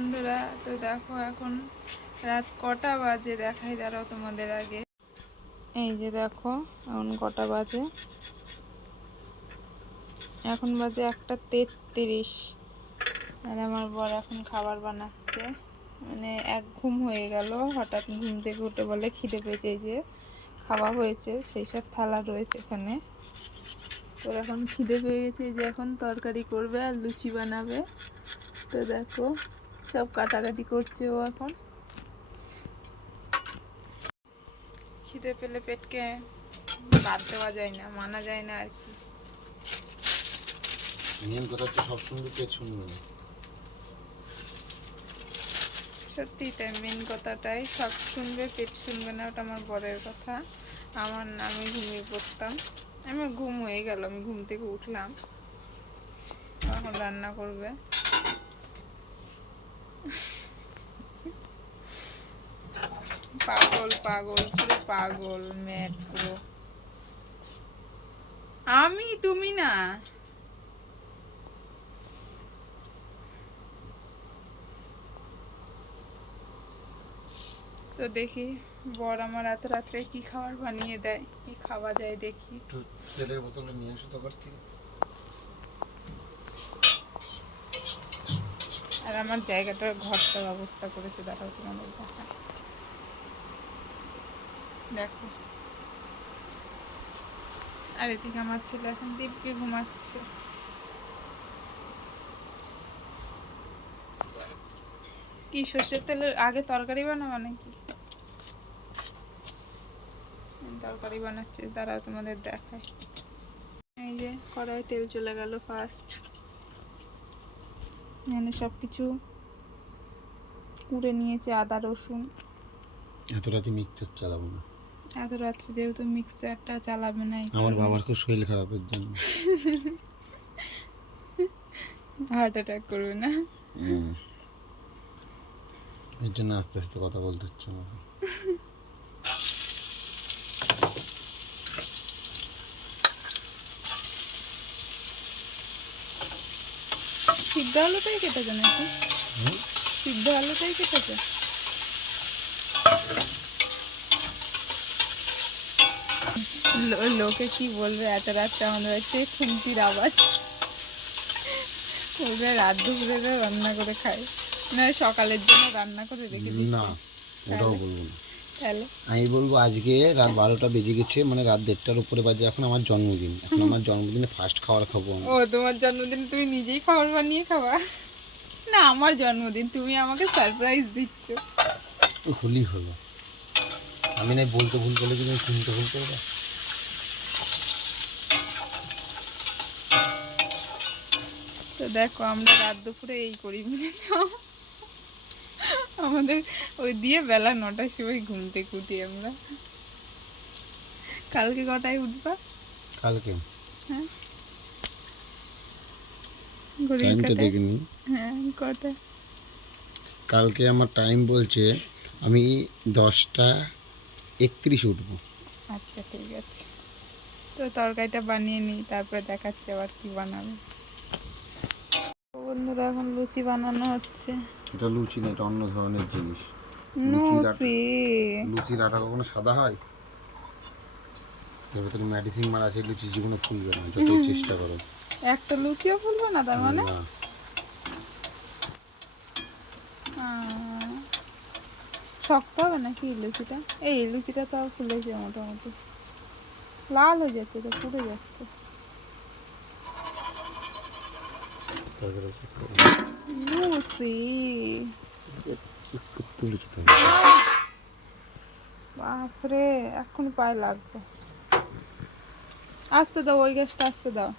বন্ধুরা, তো দেখো এখন রাত কটা বাজে? দেখাই দাঁড়াও তোমাদের আগে। এই যে দেখো, এখন কটা বাজে? এখন বাজে একটা তেত্রিশ। আর আমার বর এখন খাবার বানাচ্ছে। মানে এক ঘুম হয়ে গেল, হঠাৎ ঘুম থেকে উঠে বলে খিদে পেয়েছে যে খাওয়া হয়েছে, সেই সব থালা রয়েছে এখানে। তোর এখন খিদে পেয়ে গেছে যে এখন তরকারি করবে আর লুচি বানাবে। তো দেখো সব কাটাকাটি করছে ও এখন। খিদে পেলে পেটকে বাদ দেওয়া যায় না মানা যায় না আর কি। মেন কথা হচ্ছে সব শুনবে পেট শুনবে না সত্যি তাই মেন কথাটাই সব শুনবে পেট শুনবে না ওটা আমার বরের কথা। আমার না আমি ঘুমিয়ে পড়তাম। আমার ঘুম হয়ে গেল আমি ঘুম থেকে উঠলাম। এখন রান্না করবে। পাগল পাগল, পুরো পাগল, ম্যাট পুরো। আমি, তুমি না। তো দেখি, বর আমার এত রাত্রে কি খাবার বানিয়ে দেয়, কি খাওয়া যায় দেখি। তেলের বোতলে নিয়ে এসো তো থেকে। আমার জায়গাটার ঘরটার অবস্থা করেছে, দাঁড়াও তোমাদের দেখা দেখো। আর এদিকে আমার ছেলে এখন দিব্যি ঘুমাচ্ছে। কি সর্ষের তেলের আগে তরকারি বানাবো নাকি? তরকারি বানাচ্ছে, দাঁড়াও তোমাদের দেখায় এই যে কড়াই তেল চলে গেল ফার্স্ট এখানে সব কিছু কুড়ে নিয়েছে আদা রসুন। এত রাতে মিক্সচার চালাবো না। এত রাত্রে যেহেতু মিক্সারটা চালাবে না আমার বাবার খুব শরীর খারাপের জন্য। হার্ট অ্যাটাক করবে না। এর জন্য আস্তে আস্তে কথা বলতে হচ্ছে আমাকে। সিদ্ধ আলুটাই কেটেছে নাকি? সিদ্ধ আলুটাই কেটেছে? লোকে কি বলবে? এত রাত্রে আমাদের হচ্ছে খুলছির আওয়াজ। ওরা রাত দুপুরে রান্না করে খায়। না সকালের জন্য রান্না করে রেখে দিই না, ওটাও বলব না। আমি বলব আজকে রাত বারোটা বেজে গেছে মানে রাত দেড়টার উপরে বাজে এখন আমার জন্মদিন। এখন আমার জন্মদিনে ফার্স্ট খাবার খাব ও তোমার জন্মদিন তুমি নিজেই খাবার বানিয়ে খাবা? না আমার জন্মদিন তুমি আমাকে সারপ্রাইজ দিচ্ছ। তো হলেই হলো। আমি নাই বলতে ভুল করলে কি তুমি শুনতে ভুল করবে? তো দেখো আমরা রাত দুপুরে এই করি বুঝেছ? আমাদের ওই দিয়ে বেলা নটার সময় ঘুম থেকে উঠি আমরা। কালকে কটায় উঠবা? কালকে। হ্যাঁ। হ্যাঁ কটা কালকে আমার টাইম বলছে আমি দশটা একত্রিশ উঠবো। আচ্ছা ঠিক আছে। তো তরকারিটা বানিয়ে নিই তারপরে দেখাচ্ছে আবার কি বানাবে। বন্ধুরা এখন লুচি বানানো হচ্ছে। এটা লুচি না এটা অন্য ধরনের জিনিস। নুসি। লুচির আটা কখনো সাদা হয়? এর ভেতরে মেডিসিন মারা আছে লুচি জীবনে ফুলবে না যত চেষ্টা করো। একটা লুচিও ফুলবে না তার মানে? শক্ত হবে নাকি লুচিটা? এই লুচিটা তো ফুলেছে মোটামুটি। লাল হয়ে যাচ্ছে তো পুড়ে যাচ্ছে। তারপরে একটু লুচি তুলেছি তো। বাপরে এখন পায়ে লাগবে। আসতে দাও ওই গ্যাসটা আসতে দাও।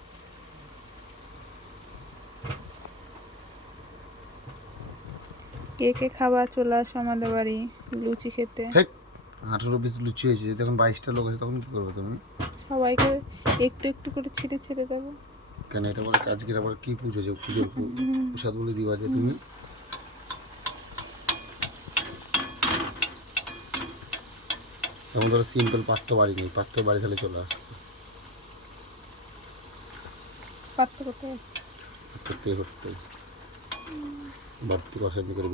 কে কে খাবার চলে আসো আমাদের বাড়ি লুচি খেতে? আঠারো পিস লুচি হয়েছে যদি এখন বাইশটা লোক আছে তখন কি করবে তুমি? সবাইকে একটু একটু করে ছিঁড়ে ছেড়ে দেবো। কেন এটা বলে আজকের আবার কি পুজো যে পুজো প্রসাদ বলে দিবা যে তুমি? যেমন ধরো সিম্পল পাত্র বাড়ি নেই পাত্র বাড়ি তাহলে চলে আসবে করতে করতে বাড়ি থেকে অশান্তি করে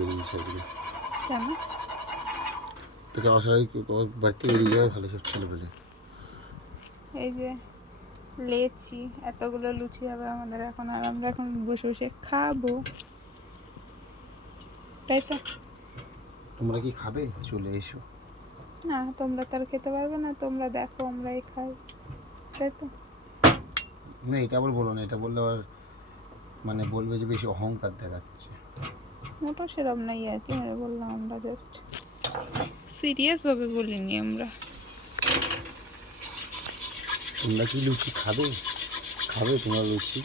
তোকে অস্বাভাবিক বাড়ি থেকে বেরিয়ে যাওয়া ভালো সব ছেলে পেলে এই যে লেচি এতগুলো লুচি হবে আমাদের এখন আর আমরা এখন বসে বসে খাব। তাই তো। তোমরা কি খাবে? চলে এসো। না তোমরা তো আর খেতে পারবে না তোমরা দেখো আমরাই খাই। তাই তো। না এটা আবার বলো না এটা বললে আবার মানে বলবে যে বেশি অহংকার দেখাচ্ছে। মোটা সেরম নাই আর কি বললাম আমরা জাস্ট সিরিয়াসভাবে বলিনি আমরা। তোমরা কি লুচি খাবে? খাবে তোমরা লুচি?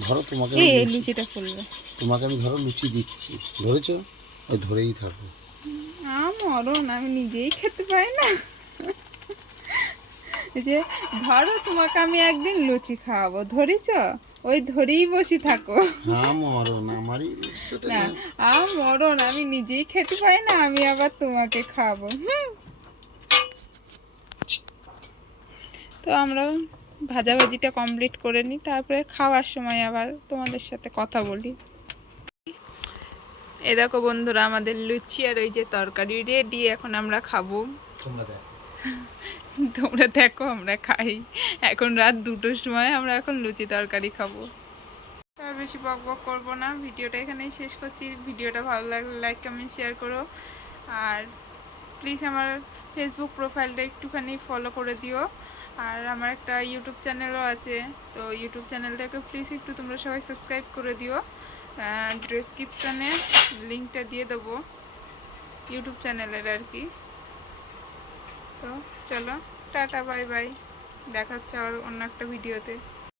ধরো তোমাকে এই লুচিটা খুলবে তোমাকে আমি ধরো লুচি দিচ্ছি। ধরেছো? ওই ধরেই থাকো। মরণ আমি নিজেই খেতে পাই না। যে ধরো তোমাকে আমি একদিন লুচি খাওয়াবো ধরেছ? ওই ধরেই বসে থাকো। আমারই লুচিটা না আ মরণ আমি নিজেই খেতে পাই না আমি আবার তোমাকে খাব হুম। তো আমরা ভাজাভাজিটা কমপ্লিট করে নিই। তারপরে খাওয়ার সময় আবার তোমাদের সাথে কথা বলি। এ দেখো বন্ধুরা আমাদের লুচি আর ওই যে তরকারি রেডি এখন আমরা খাব। তোমরা দেখো। তোমরা দেখো আমরা খাই। এখন রাত দুটোর সময় আমরা এখন লুচি তরকারি খাব। আর বেশি বক বক করব না ভিডিওটা এখানেই শেষ করছি। ভিডিওটা ভালো লাগলে লাইক কমেন্ট শেয়ার করো। আর প্লিজ আমার ফেসবুক প্রোফাইলটা একটুখানি ফলো করে দিও। আর আমার একটা ইউটিউব চ্যানেলও আছে, তো ইউটিউব চ্যানেলটাকে প্লিজ একটু তোমরা সবাই সাবস্ক্রাইব করে দিও। ডিসক্রিপশানে লিঙ্কটা দিয়ে দেবো ইউটিউব চ্যানেলের আর কি। তো চলো, টাটা বাই বাই দেখাচ্ছে আর অন্য একটা ভিডিওতে